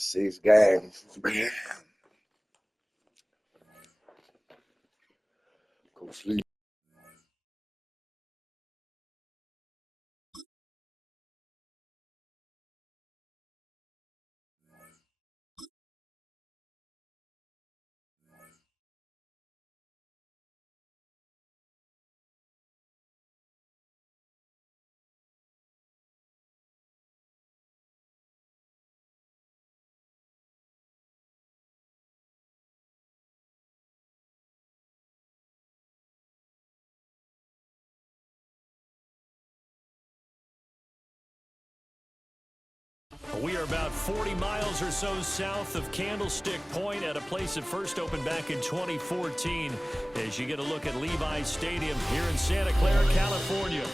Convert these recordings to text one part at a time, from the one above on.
6 games. Man. Go sleep. We are about 40 miles or so south of Candlestick Point at a place that first opened back in 2014 as you get a look at Levi's Stadium here in Santa Clara, California.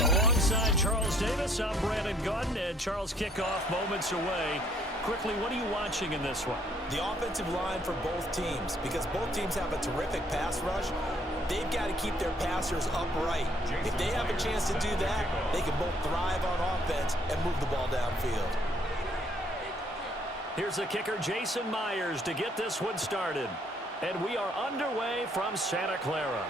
Alongside Charles Davis, I'm Brandon Gaudin, and Charles, kickoff moments away. Quickly, what are you watching in this one? The offensive line for both teams, because both teams have a terrific pass rush. They've got to keep their passers upright. If they have a chance to do that, they can both thrive on offense and move the ball downfield. Here's the kicker, Jason Myers, to get this one started. And we are underway from Santa Clara.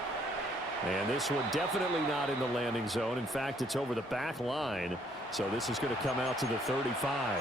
And this one definitely not in the landing zone. In fact, it's over the back line. So this is going to come out to the 35.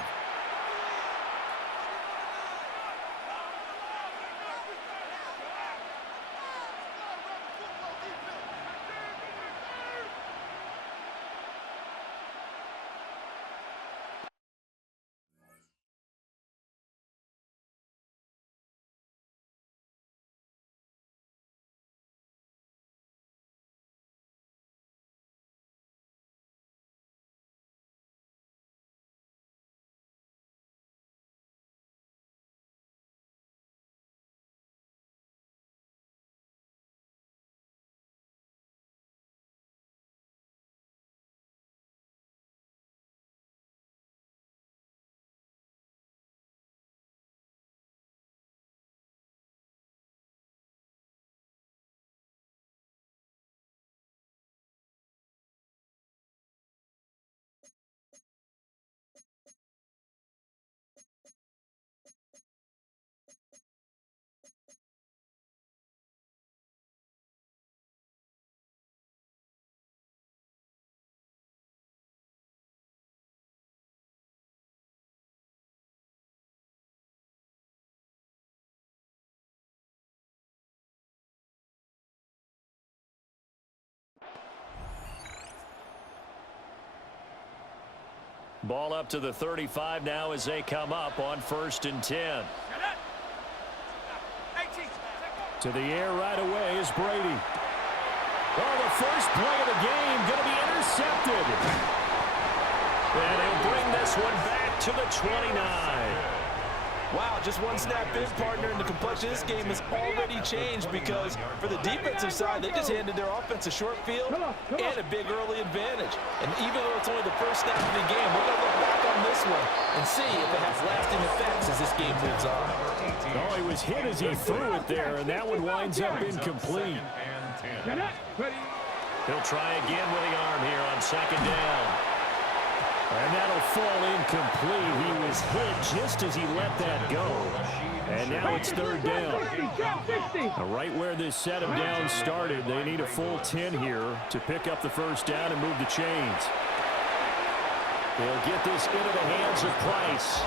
Ball up to the 35 now as they come up on 1st and 10. To the air right away is Brady. Oh, the first play of the game going to be intercepted. And he'll bring this one back to the 29. Wow, just one snap in, partner, and the complexion of this game has already changed because for the defensive side, they just handed their offense a short field and a big early advantage. And even though it's only the first snap of the game, we're going to look back on this one and see if it has lasting effects as this game moves on. Oh, he was hit as he threw it there, and that one winds up incomplete. He'll try again with the arm here on 2nd down. And that'll fall incomplete. He was hit just as he let that go. And now it's 3rd down. Right where this set of downs started, they need a full 10 here to pick up the 1st down and move the chains. They'll get this into the hands of Price.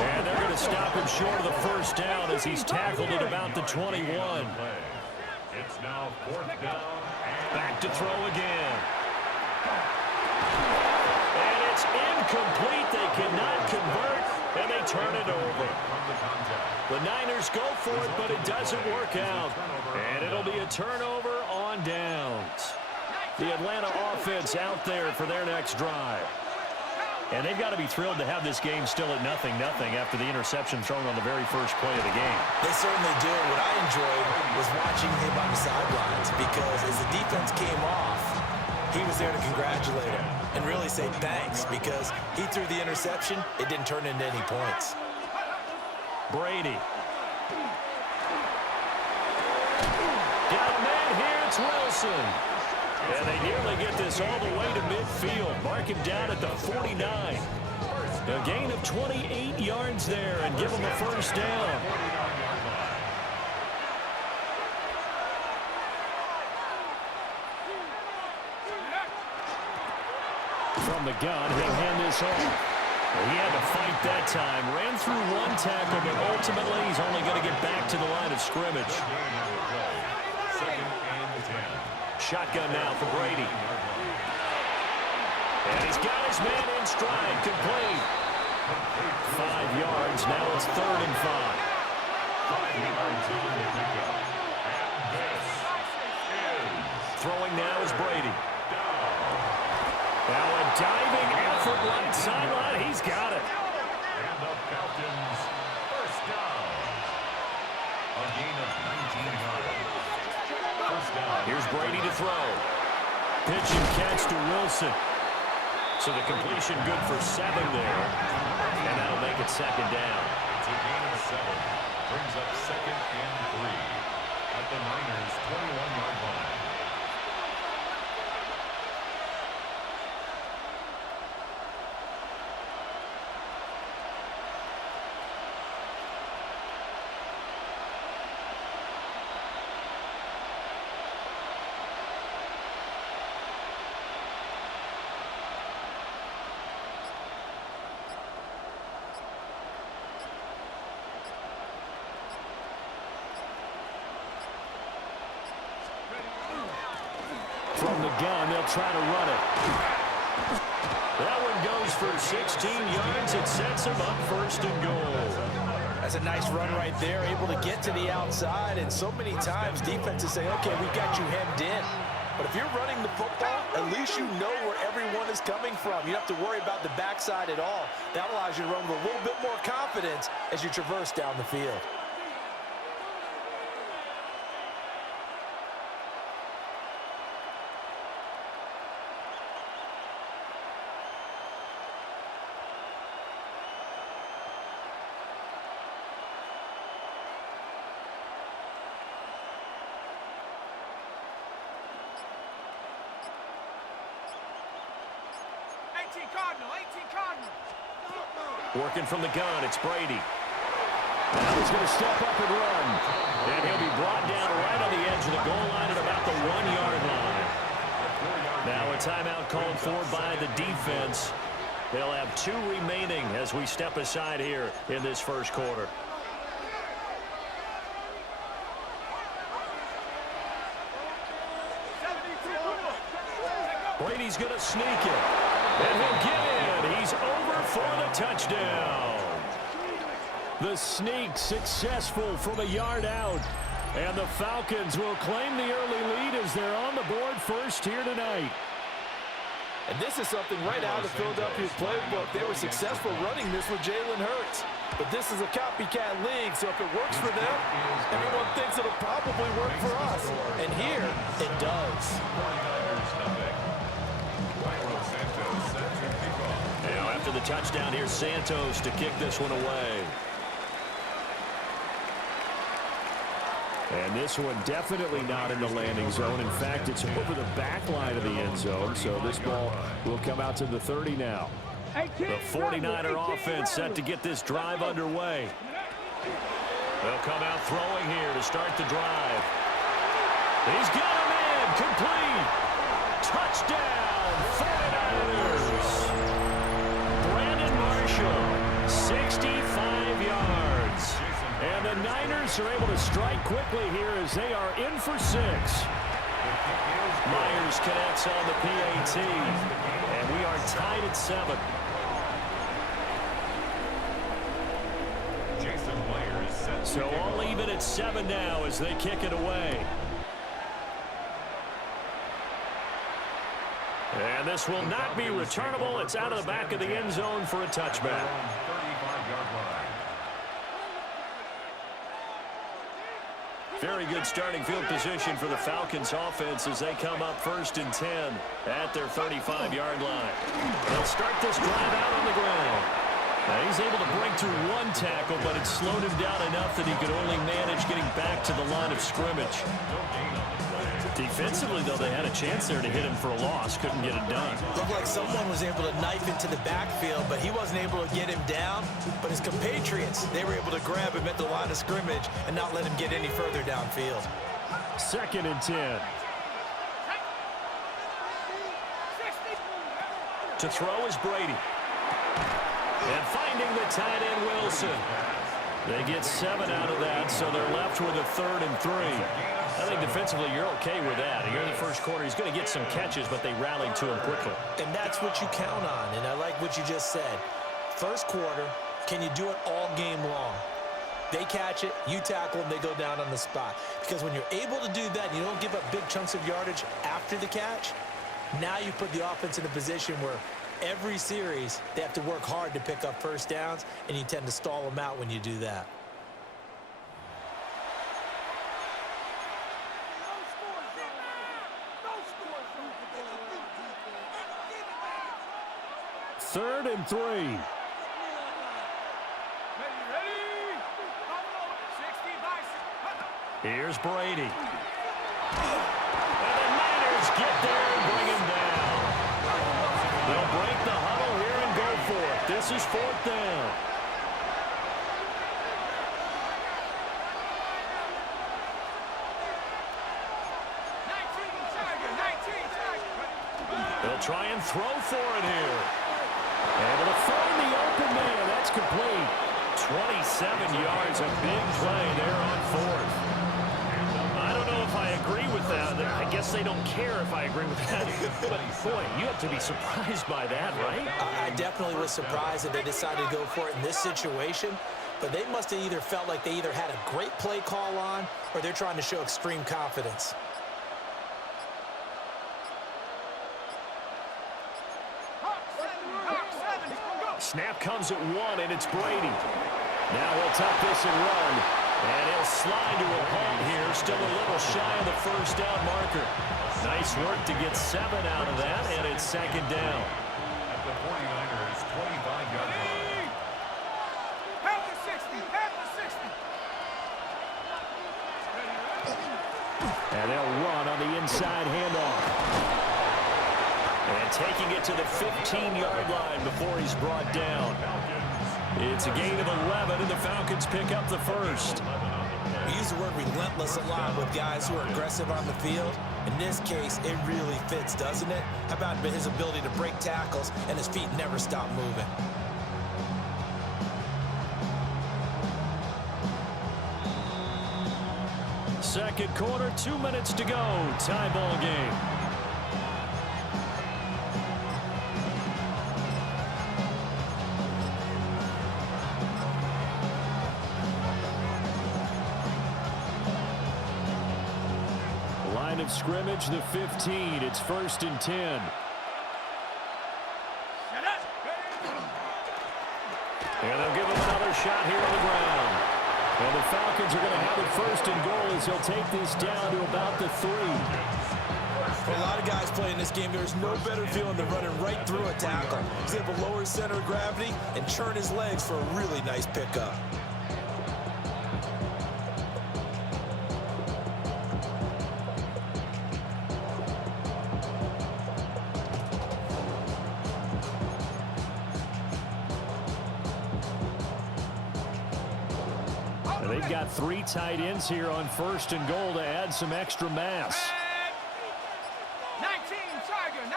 And they're going to stop him short of the 1st down as he's tackled at about the 21. It's now 4th down. Back to throw again. It's incomplete. They cannot convert, and they turn it over. The Niners go for it, but it doesn't work out. And it'll be a turnover on downs. The Atlanta offense out there for their next drive. And they've got to be thrilled to have this game still at 0-0 after the interception thrown on the very first play of the game. They certainly do. What I enjoyed was watching him on the sidelines because as the defense came off, he was there to congratulate him and really say thanks because he threw the interception. It didn't turn into any points. Brady. Got a man here. It's Wilson. And they nearly get this all the way to midfield. Mark him down at the 49. A gain of 28 yards there and give them a first down. From the gun, he'll hand this off. He had to fight that time. Ran through one tackle, but ultimately he's only going to get back to the line of scrimmage. Shotgun now for Brady. And he's got his man in stride, complete. 5 yards, now it's 3rd and 5. Throwing now is Brady. Now a diving effort right sideline. He's got it. And the Falcons first down. A gain of 19 yards. First down. Here's Brady to throw. Pitch and catch to Wilson. So the completion good for 7 there. And that'll make it 2nd down. It's a gain of 7. Brings up 2nd and 3. At the Niners' 21-yard line. From the gun, they'll try to run it. That one goes for 16 yards. It sets him up 1st and goal. That's a nice run right there, able to get to the outside. And so many times defenses say, okay, we've got you hemmed in. But if you're running the football, at least you know where everyone is coming from. You don't have to worry about the backside at all. That allows you to run with a little bit more confidence as you traverse down the field. Working from the gun, it's Brady. Now he's going to step up and run. And he'll be brought down right on the edge of the goal line at about the 1-yard line. Now a timeout called for by the defense. They'll have 2 remaining as we step aside here in this first quarter. Brady's going to sneak it. And he'll get in. He's over for the touchdown. The sneak successful from a yard out. And the Falcons will claim the early lead as they're on the board first here tonight. And this is something right out of Philadelphia's playbook. They were successful running this with Jalen Hurts. But this is a copycat league, so if it works for them, everyone thinks it'll probably work for us. And here, it does. Now after the touchdown, here's Santos to kick this one away. And this one definitely not in the landing zone. In fact, it's over the back line of the end zone. So this ball will come out to the 30 now. The 49er offense set to get this drive underway. They'll come out throwing here to start the drive. He's got him in. Complete. Touchdown, 49ers. Brandon Marshall, 65 yards. And the Niners are able to strike quickly here as they are in for 6. Myers connects on the PAT. And we are tied at 7. So all even at 7 now as they kick it away. And this will not be returnable. It's out of the back of the end zone for a touchback. Very good starting field position for the Falcons offense as they come up 1st and 10 at their 35-yard line. They'll start this drive out on the ground. Now he's able to break through one tackle, but it slowed him down enough that he could only manage getting back to the line of scrimmage. Defensively, though, they had a chance there to hit him for a loss. Couldn't get it done. Looked like someone was able to knife into the backfield, but he wasn't able to get him down. But his compatriots, they were able to grab him at the line of scrimmage and not let him get any further downfield. 2nd and 10. To throw is Brady. And finding the tight end, Wilson. They get 7 out of that, so they're left with a 3rd and 3. I think defensively you're okay with that. Here in the first quarter, he's going to get some catches, but they rallied to him quickly. And that's what you count on, and I like what you just said. First quarter, can you do it all game long? They catch it, you tackle them, they go down on the spot. Because when you're able to do that, you don't give up big chunks of yardage after the catch, now you put the offense in a position where every series they have to work hard to pick up first downs, and you tend to stall them out when you do that. Third and 3. Here's Brady. And the Niners get there and bring him down. They'll break the huddle here and go for it. This is 4th down. They'll try and throw for it here. Able to find the open man. That's complete. 27 yards, a big play there on 4th. I don't know if I agree with that. I guess they don't care if I agree with that. But, boy, you have to be surprised by that, right? I definitely was surprised that they decided to go for it in this situation. But they must have either felt like they either had a great play call on or they're trying to show extreme confidence. Snap comes at 1, and it's Brady. Now he'll tuck this and run. And he'll slide to a halt here. Still a little shy of the first down marker. Nice work to get 7 out of that, and it's 2nd down. At the 49ers' 25-yard line. Half the 60, half the 60. And they'll run on the inside handoff. And taking it to the 15-yard line before he's brought down. It's a gain of 11, and the Falcons pick up the first. We use the word relentless a lot with guys who are aggressive on the field. In this case, it really fits, doesn't it? How about his ability to break tackles and his feet never stop moving? Second quarter, 2 minutes to go. Tie ball game. Line of scrimmage, the 15. It's 1st and 10. And they'll give him another shot here on the ground. And the Falcons are going to have it 1st and goal as he'll take this down to about the 3. For a lot of guys playing this game, there's no better feeling than running right through a tackle. He's able to lower his center of gravity and churn his legs for a really nice pickup. They've got 3 tight ends here on 1st and goal to add some extra mass. 19, Tiger, 19,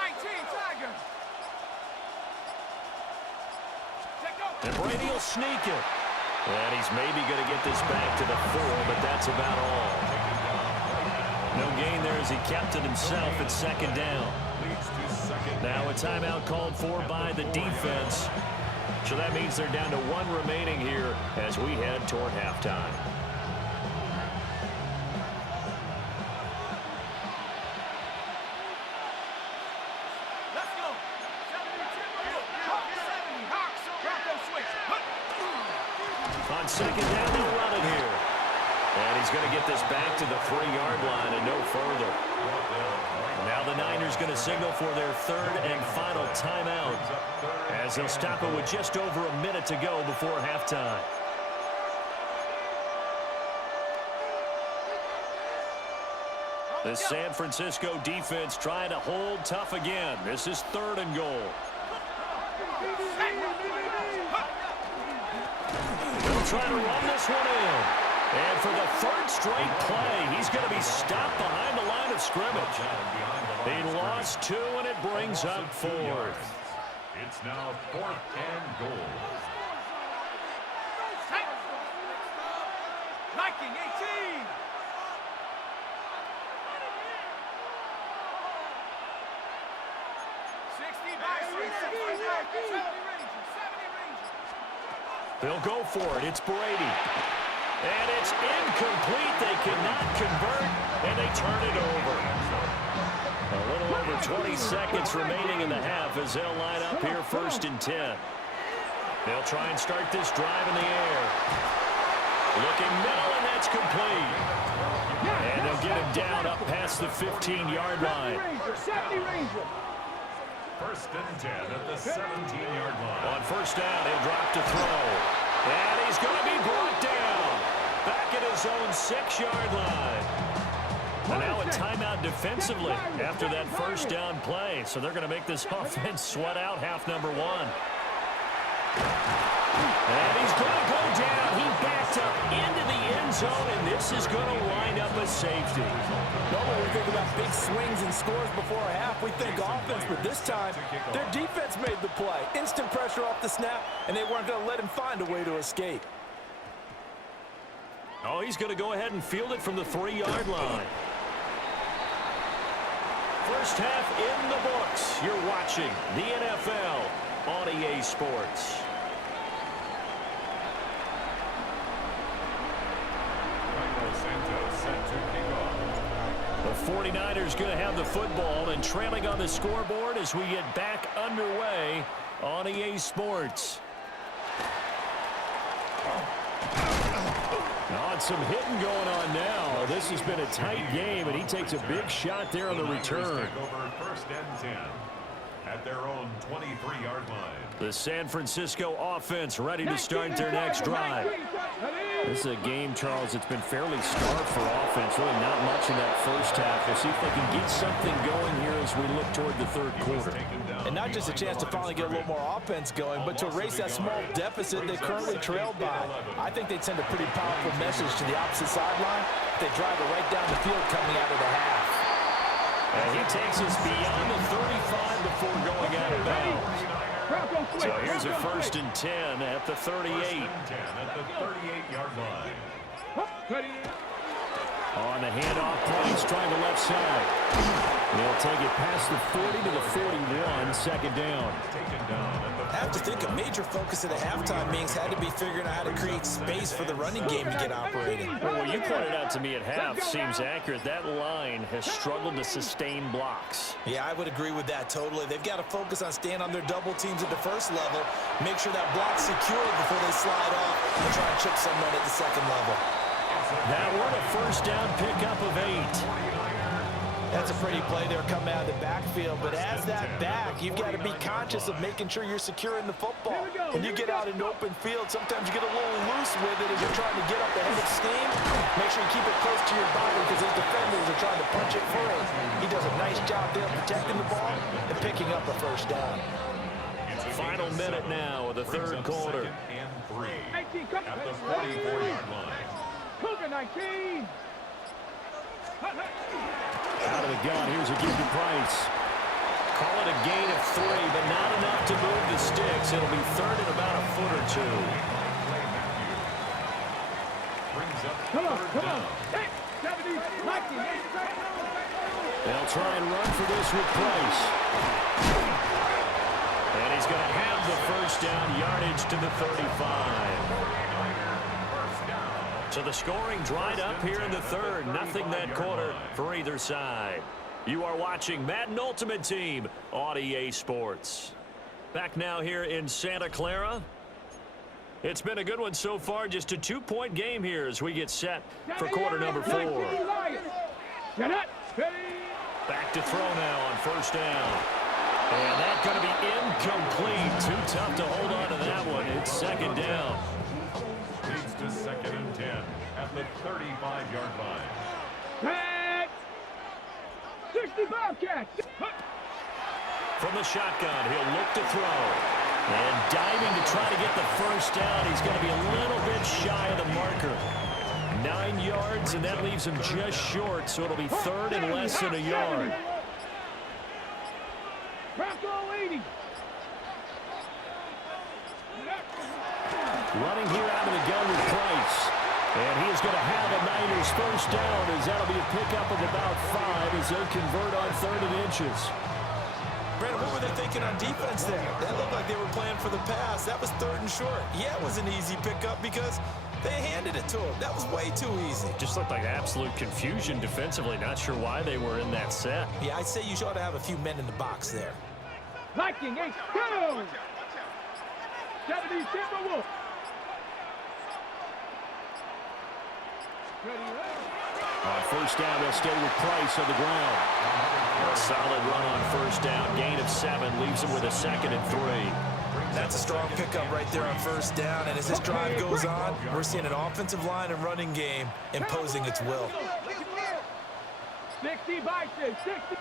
Tiger. And Brady will sneak it. And he's maybe going to get this back to the 4, but that's about all. No gain there as he kept it himself at 2nd down. Now a timeout called for by the defense. So that means they're down to 1 remaining here as we head toward halftime. Let's go. 70, Hawks, Bronco switch. On 2nd down, they'll run it here. And he's going to get this back to the 3-yard line and no further. Now the Niners going to signal for their 3rd and final timeout as they'll stop it with just over a minute to go before halftime. The San Francisco defense trying to hold tough again. This is 3rd and goal. They'll try to run this one in. And for the 3rd straight play, he's going to be stopped behind the line of scrimmage. He lost 2, and it brings up 4th. It's now 4th and goal. Viking 18. They'll go for it. It's Brady. And it's incomplete. They cannot convert, and they turn it over. A little over 20 seconds remaining in the half as they'll line up here 1st and 10. They'll try and start this drive in the air. Looking middle, and that's complete. And they'll get him down up past the 15-yard line. 1st and 10 at the 17-yard line. On 1st down, he'll drop to throw. And he's going to be brought down. Back at his own 6-yard line. And now a timeout defensively after that 1st down play. So they're going to make this offense sweat out half number 1. And he's going to go down. He backed up into the end zone, and this is going to wind up a safety. Normally we think about big swings and scores before a half. We think offense, but this time their defense made the play. Instant pressure off the snap, and they weren't going to let him find a way to escape. Oh, he's going to go ahead and field it from the 3-yard line. First half in the books. You're watching the NFL on EA Sports. The 49ers going to have the football and trailing on the scoreboard as we get back underway on EA Sports. On some hitting going on now. This has been a tight game, and he takes a big shot there on the return. Over 1st and 10 at their own 23-yard line. The San Francisco offense ready to start their next drive. This is a game, Charles, that's been fairly starved for offense. Really not much in that 1st half. We'll see if they can get something going here as we look toward the 3rd quarter. And not just a chance to finally get a little more offense going, but to erase that small deficit they currently trailed by. I think they'd send a pretty powerful message to the opposite sideline if they drive it right down the field coming out of the half. And he takes us beyond the 35 before going out of bounds. So here's a 1st and 10 at the 38. 1st and 10 at the 38-yard line. On the handoff play, he's trying the left side. They'll take it past the 40 to the 41, 2nd down. Taken down at the I have to think a major focus of the halftime meetings had to be figuring out how to create space for the running game to get operating. Well, what you pointed out to me at half seems accurate. That line has struggled to sustain blocks. Yeah, I would agree with that totally. They've got to focus on staying on their double teams at the 1st level, make sure that block's secured before they slide off and try and chip someone at the 2nd level. That one a 1st down pickup of 8. That's a pretty play there coming out of the backfield, but as that back, you've got to be conscious of making sure you're securing the football. When you get out in open field, sometimes you get a little loose with it as you're trying to get up the head of steam. Make sure you keep it close to your body because those defenders are trying to punch it free. He does a nice job there protecting the ball and picking up a 1st down. Final minute now of the 3rd quarter. 2nd and 3 at the 44-yard line. Cougar 19. Out of the gun, here's a give to Price. Call it a gain of 3, but not enough to move the sticks. It'll be 3rd and about a foot or 2. Brings up Come on. 3rd down. 70, 19. They'll try and run for this with Price. And he's going to have the 1st down, yardage to the 35. So the scoring dried up here in the 3rd. Nothing that quarter for either side. You are watching Madden Ultimate Team on EA Sports. Back now here in Santa Clara. It's been a good one so far. Just a 2-point game here as we get set for quarter number 4. Back to throw now on 1st down. And that's going to be incomplete. Too tough to hold on to that one. It's second down. Leads to 2nd and 10 at the 35-yard line. Back. 65 catch. From the shotgun, he'll look to throw. And diving to try to get the first down. He's going to be a little bit shy of the marker. 9 yards, and that leaves him just short, so it'll be 3rd and less than a yard. Running here out of the gun with Price. And he is going to have a Niners first down, as that'll be a pickup of about 5 as they convert on 3rd and inches. Brandon, what were they thinking on defense there? That looked like they were playing for the pass. That was 3rd and short. Yeah, it was an easy pickup because they handed it to him. That was way too easy. Just looked like absolute confusion defensively. Not sure why they were in that set. Yeah, I'd say you ought to have a few men in the box there. Viking ain't go. 70 Timberwolves. On first down, they'll stay with Price on the ground. A solid run on first down. Gain of 7 leaves him with a 2nd and 3. That's a strong pickup right there on first down. And as this drive goes on, we're seeing an offensive line and running game imposing its will. 60 by 6, 60.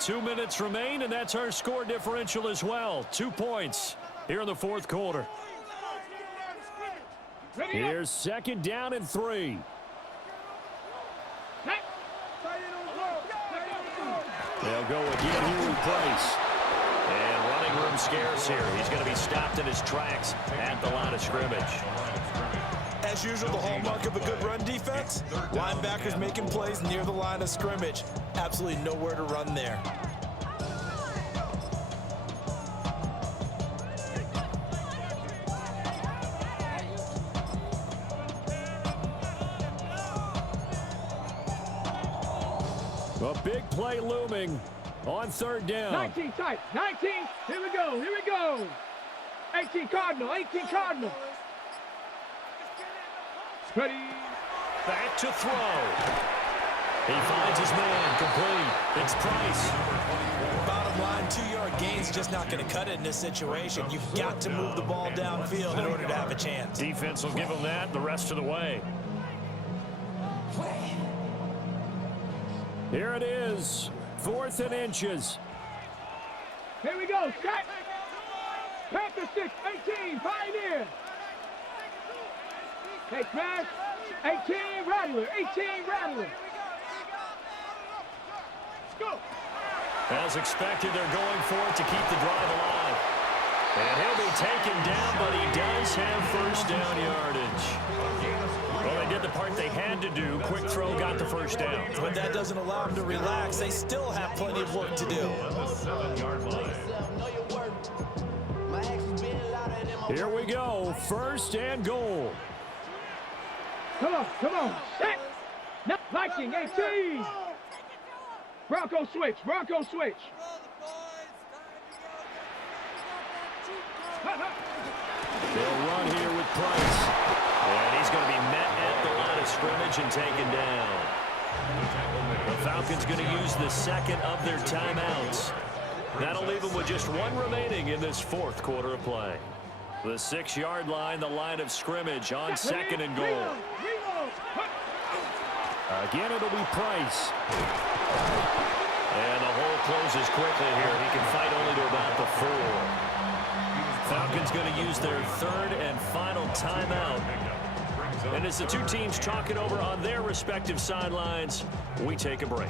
2 minutes remain, and that's our score differential as well. 2 points here in the 4th quarter. Here's 2nd down and 3. They'll go again here with Price. And running room scarce here. He's going to be stopped in his tracks at the line of scrimmage. As usual, the hallmark of a good run defense, linebackers making plays near the line of scrimmage. Absolutely nowhere to run there. A big play looming on 3rd down. 19 tight. 19. Here we go. Here we go. 18 Cardinal. 18 Cardinal. Ready. Back to throw. He finds his man complete. It's Price. Bottom line, 2-yard gain's just not going to cut it in this situation. You've got to move the ball downfield in order to have a chance. Defense will give him that the rest of the way. Here it is, 4th and inches. Here we go. Set. Panther 6, 18, Pioneer. Hey, smash. 18, Rattler. 18, Rattler. Go. As expected, they're going for it to keep the drive alive. And he'll be taken down, but he does have first down yardage. Well, they did the part they had to do. Quick throw got the first down. But that doesn't allow them to relax. They still have plenty of work to do. Here we go. 1st and goal. Come on, come on. Set. Now, Viking 18. Bronco switch, Bronco switch. They'll run here with Price. And he's going to be met at the line of scrimmage and taken down. The Falcons going to use the 2nd of their timeouts. That'll leave them with just 1 remaining in this 4th quarter of play. The 6-yard line, the line of scrimmage on 2nd and goal. Again, it'll be Price. And the hole closes quickly here. He can fight only to about the 4. Falcons going to use their 3rd and final timeout. And as the 2 teams talk it over on their respective sidelines, we take a break.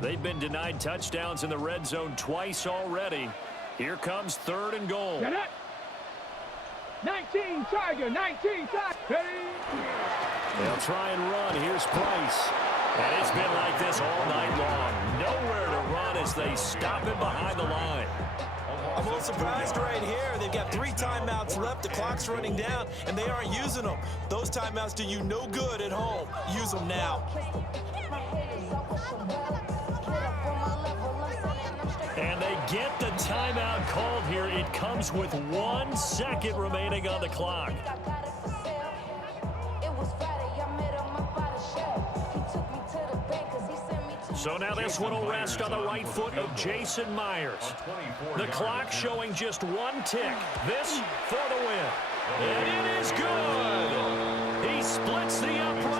They've been denied touchdowns in the red zone twice already. Here comes 3rd and goal. 19 Tiger, 19 Tiger. They'll try and run. Here's Price. And it's been like this all night long. Nowhere to run as they stop him behind the line. I'm a little surprised right here. They've got 3 timeouts left. The clock's running down, and they aren't using them. Those timeouts do you no good at home. Use them now. And they get the timeout called here. It comes with 1 second remaining on the clock. So So now this one will rest on the right foot of Jason Myers. The clock showing just one tick. This for the win. And it is good. He splits the upright.